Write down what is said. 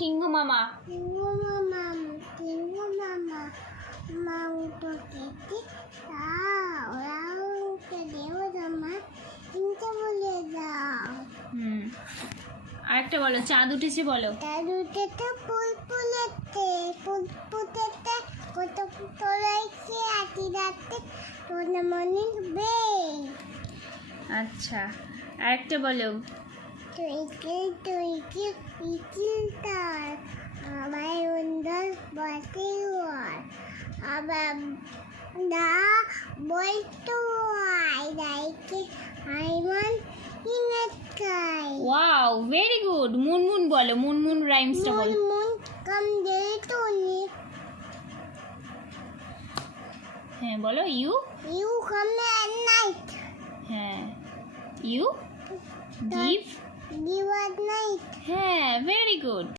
সিংহ মামা। আরেকটা বলো, চাঁদ উঠেছে বলো। আচ্ছা, আরেকটা বলো। Wow, very good. মুনমুন বলো, মুনমুন রাইমসটা বলো। হ্যাঁ বলো। ইউ হ্যাঁ, ইউ গিভ। হ্যাঁ, ভেরি গুড।